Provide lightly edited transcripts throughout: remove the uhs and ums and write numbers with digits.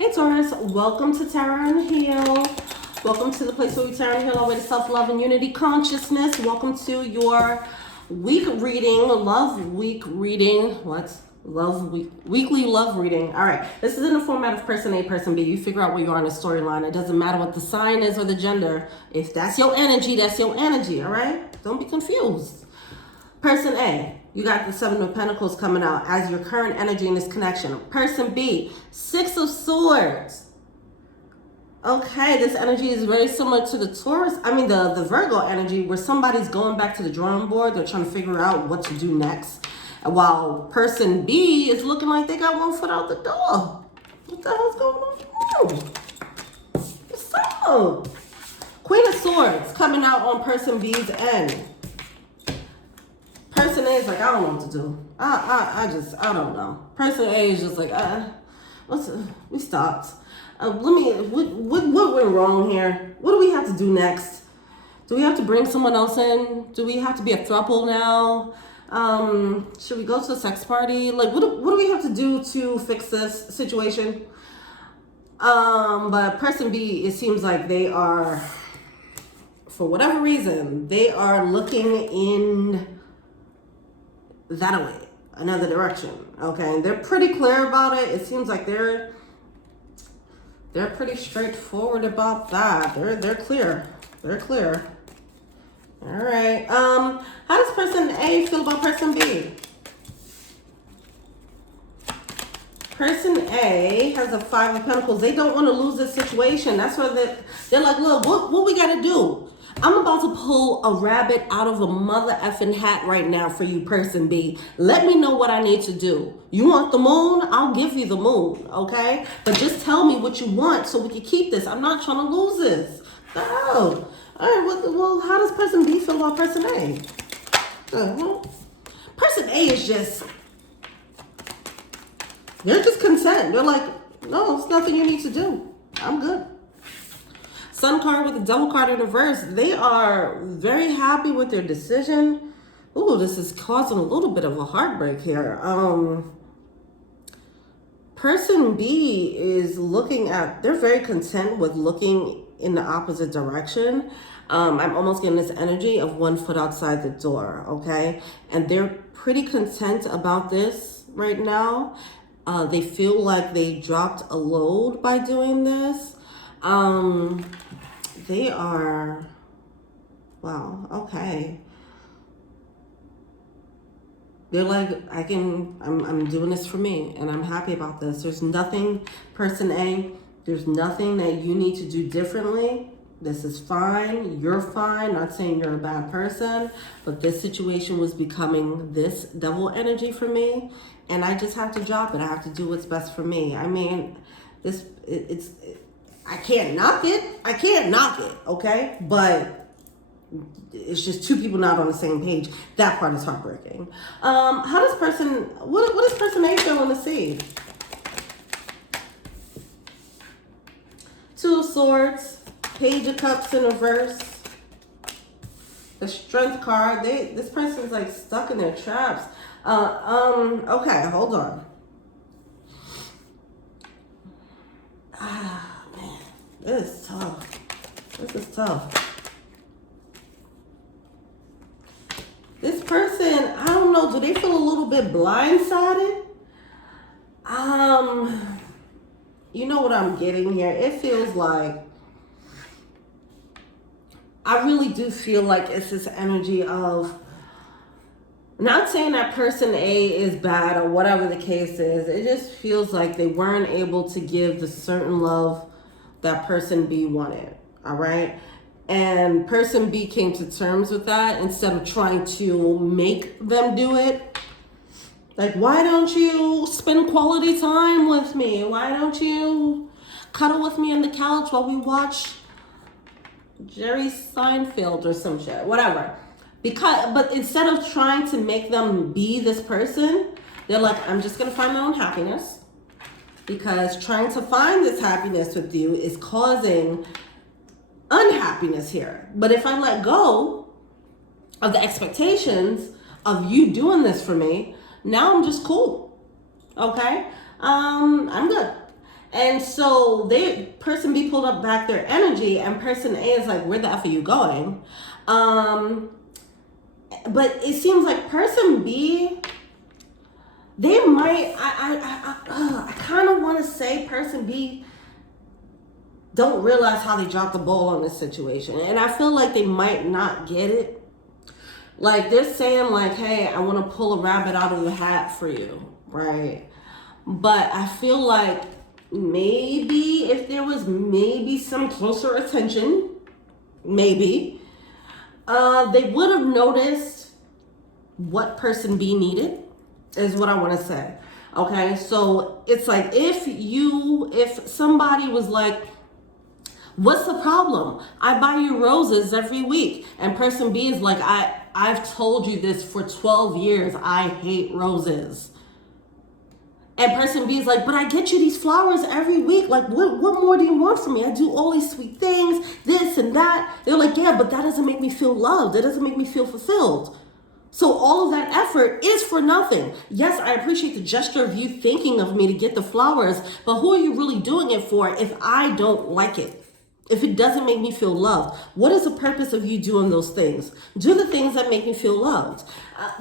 Hey Taurus, welcome to Tarot and Heal. Welcome to the place where we tarot and heal our way to self-love and unity consciousness. Welcome to your week reading, love week reading. Weekly love reading. All right, this is in the format of person A, person B. You figure out where you are in the storyline. It doesn't matter what the sign is or the gender. If that's your energy, that's your energy, all right? Don't be confused. Person A, you got the Seven of Pentacles coming out as your current energy in this connection. Person B, Six of Swords. Okay, this energy is very similar to the Taurus. The Virgo energy where somebody's going back to the drawing board. They're trying to figure out what to do next. While person B is looking like they got one foot out the door. What the hell's going on? What's up? Queen of Swords coming out on person B's end. Person A is like, I don't know what to do. I don't know. Person A is just like, we stopped. What went wrong here? What do we have to do next? Do we have to bring someone else in? Do we have to be a throuple now? Should we go to a sex party? Like, what do we have to do to fix this situation? But person B, it seems like they are, for whatever reason, they are looking in that way, another direction. Okay, they're pretty clear about it. It seems like they're pretty straightforward about that. They're clear. They're clear. All right. How does person A feel about person B? Person A has a Five of Pentacles. They don't want to lose this situation. That's why they're like, look, what we got to do? I'm about to pull a rabbit out of a mother effing hat right now for you, person B. Let me know what I need to do. You want the moon? I'll give you the moon, okay? But just tell me what you want so we can keep this. I'm not trying to lose this. Oh. All right, well, how does person B feel about person A? Person A is just, they're just content. They're like, no, it's nothing you need to do. I'm good. Sun card with the Devil card in reverse. They are very happy with their decision. Ooh, this is causing a little bit of a heartbreak here. Person B is they're very content with looking in the opposite direction. I'm almost getting this energy of one foot outside the door, okay? And they're pretty content about this right now. They feel like they dropped a load by doing this. They are, wow, okay. They're like, I'm doing this for me and I'm happy about this. There's nothing, person A, there's nothing that you need to do differently. This is fine. You're fine. Not saying you're a bad person, but this situation was becoming this devil energy for me. And I just have to drop it. I have to do what's best for me. I can't knock it, okay? But it's just two people not on the same page. That part is heartbreaking. What does person A feel in the sea? Two of Swords, Page of Cups in reverse, the Strength card. This person's like stuck in their traps. Okay, hold on. This is tough. This person, I don't know, do they feel a little bit blindsided? You know what I'm getting here? It feels like, I really do feel like it's this energy of, not saying that person A is bad or whatever the case is. It just feels like they weren't able to give the certain love that person B wanted, all right? And person B came to terms with that instead of trying to make them do it. Like, why don't you spend quality time with me? Why don't you cuddle with me on the couch while we watch Jerry Seinfeld or some shit, whatever. But instead of trying to make them be this person, they're like, I'm just gonna find my own happiness. Because trying to find this happiness with you is causing unhappiness here. But if I let go of the expectations of you doing this for me, now I'm just cool. Okay? I'm good. And so person B pulled up back their energy, and person A is like, where the F are you going? But it seems like person B, they might, I kind of want to say person B don't realize how they dropped the ball on this situation. And I feel like they might not get it. Like they're saying like, hey, I want to pull a rabbit out of the hat for you, right? But I feel like maybe if there was maybe some closer attention, maybe, they would have noticed what person B needed, is what I want to say. Okay, so it's like if somebody was like, what's the problem? I buy you roses every week. And person B is like, I've told you this for 12 years. I hate roses. And person B is like, but I get you these flowers every week. Like, what more do you want from me? I do all these sweet things, this and that. They're like, yeah, but that doesn't make me feel loved. It doesn't make me feel fulfilled. So all of that effort is for nothing. Yes, I appreciate the gesture of you thinking of me to get the flowers, but who are you really doing it for if I don't like it? If it doesn't make me feel loved, what is the purpose of you doing those things? Do the things that make me feel loved.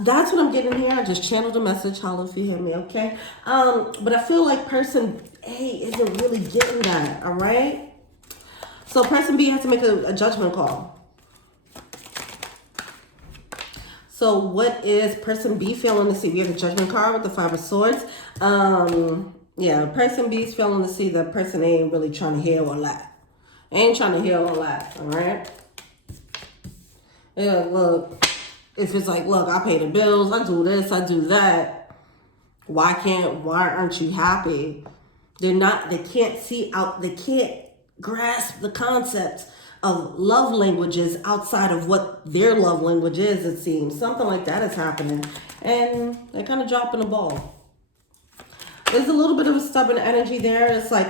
That's what I'm getting here. I just channeled a message. Holla if you hear me, okay? But I feel like person A isn't really getting that, all right? So person B has to make a judgment call. So what is person B feeling to see? We have the judgment card with the 5 of swords. Yeah, person B is feeling to see that person A ain't really trying to hear all that. I ain't trying to hear all that, all right? Yeah, look, if it's like, look, I pay the bills, I do this, I do that. Why aren't you happy? They can't grasp the concept of love languages outside of what their love language is, it seems. Something like that is happening. And they're kind of dropping the ball. There's a little bit of a stubborn energy there. It's like,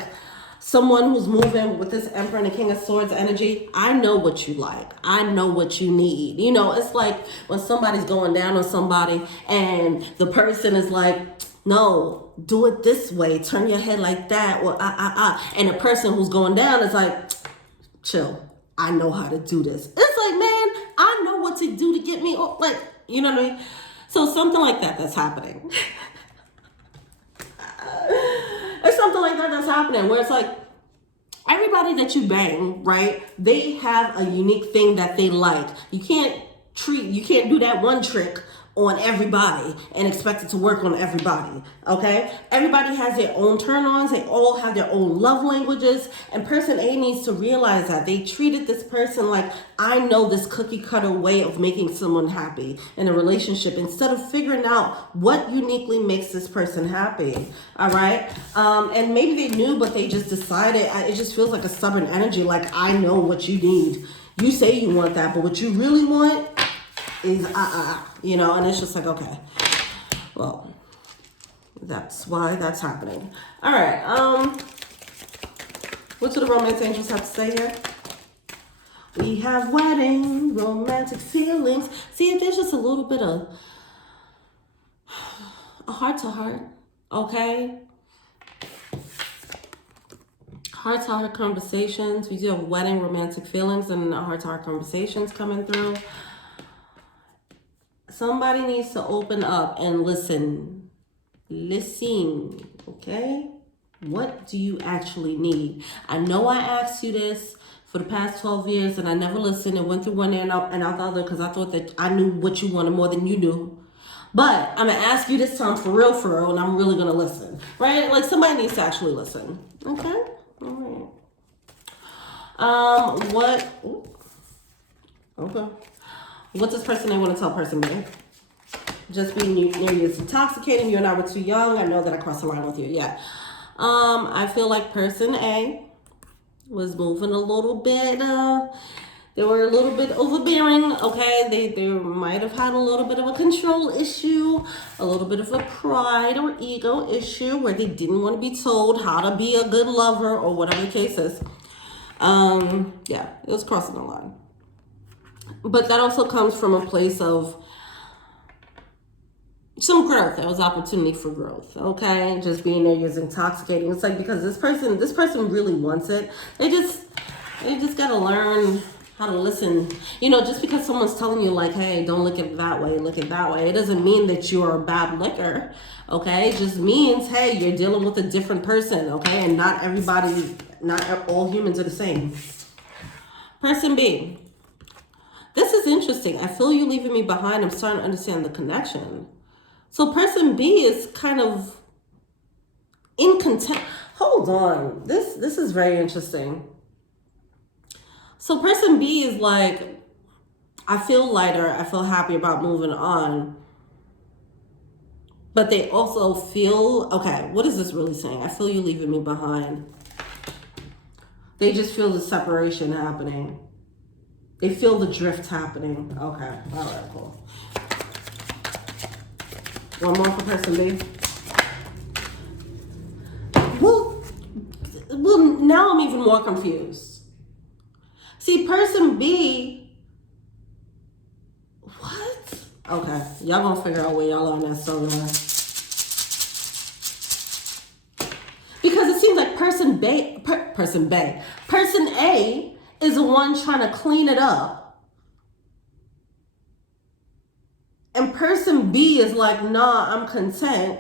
someone who's moving with this Emperor and the King of Swords energy, I know what you like. I know what you need. You know, it's like when somebody's going down on somebody and the person is like, no, do it this way. Turn your head like that. Or And the person who's going down is like, chill. I know how to do this. It's like, man, I know what to do to get me. Like, you know what I mean? So something like that's happening. Or something like that's happening where it's like everybody that you bang, right? They have a unique thing that they like. You can't do that one trick on everybody and expect it to work on everybody, okay? Everybody has their own turn-ons. They all have their own love languages. And person A needs to realize that they treated this person like, I know this cookie cutter way of making someone happy in a relationship instead of figuring out what uniquely makes this person happy, all right? And maybe they knew, but they just decided, it just feels like a stubborn energy, like I know what you need. You say you want that, but what you really want is you know, and it's just like, okay, well, that's why that's happening. All right, what do the romance angels have to say here? We have wedding, romantic feelings. See, there's just a little bit of a heart-to-heart, okay? Heart-to-heart conversations. We do have wedding, romantic feelings, and heart-to-heart conversations coming through. Somebody needs to open up and listen. Listen, okay? What do you actually need? I know I asked you this for the past 12 years and I never listened and went through one ear and out the other because I thought that I knew what you wanted more than you knew. But I'm going to ask you this time for real, and I'm really going to listen, right? Like somebody needs to actually listen, okay? All right. Okay. What does person A want to tell person B? Just being near you is intoxicating. You and I were too young. I know that I crossed the line with you. Yeah. I feel like person A was moving a little bit. They were a little bit overbearing. Okay. They might have had a little bit of a control issue, a little bit of a pride or ego issue where they didn't want to be told how to be a good lover or whatever the case is. Yeah, it was crossing the line. But that also comes from a place of some growth. There was opportunity for growth. Okay, just being there is intoxicating. It's like, because this person really wants it. They just gotta learn how to listen. You know, just because someone's telling you like, hey, don't look at it that way, look at it that way, it doesn't mean that you're a bad licker. Okay, it just means, hey, you're dealing with a different person. Okay, and not all humans are the same. Person B. This is interesting. I feel you leaving me behind. I'm starting to understand the connection. So person B is kind of in content. Hold on. This is very interesting. So person B is like, I feel lighter. I feel happy about moving on. But they also feel, okay, what is this really saying? I feel you leaving me behind. They just feel the separation happening. They feel the drift happening. Okay. All right, cool. One more for person B. Well, now I'm even more confused. See, person B, what? Okay, y'all gonna figure out where y'all are in that storyline. Because it seems like person A is the one trying to clean it up. And person B is like, nah, I'm content.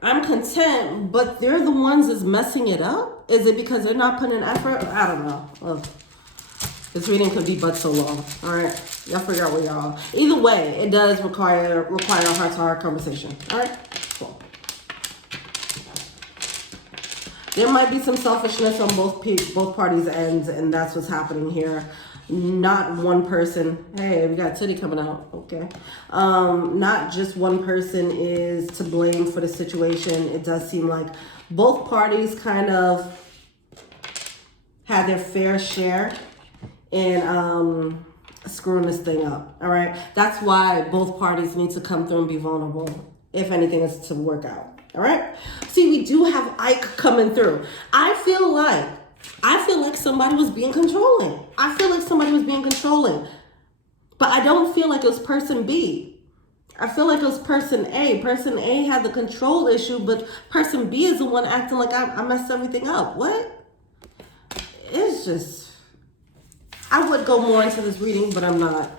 I'm content, but they're the ones that's messing it up? Is it because they're not putting in effort? I don't know. Ugh. This reading could be but so long. All right, y'all figure out where y'all are. Either way, it does require a heart-to-heart conversation. All right, cool. There might be some selfishness on both parties' ends, and that's what's happening here. Not one person. Hey, we got Titty coming out. Okay. Not just one person is to blame for the situation. It does seem like both parties kind of had their fair share in screwing this thing up. All right. That's why both parties need to come through and be vulnerable, if anything is to work out. All right. See, we do have Ike coming through. I feel like somebody was being controlling. But I don't feel like it was person B. I feel like it was person A. Person A had the control issue, but person B is the one acting like I messed everything up. What? It's just, I would go more into this reading, but I'm not.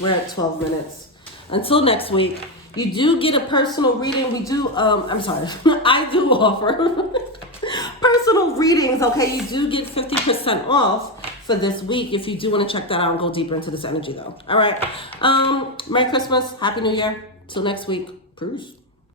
We're at 12 minutes. Until next week, you do get a personal reading. We do, I do offer personal readings, okay? You do get 50% off for this week if you do want to check that out and go deeper into this energy, though. All right. Merry Christmas. Happy New Year. Till next week. Peace.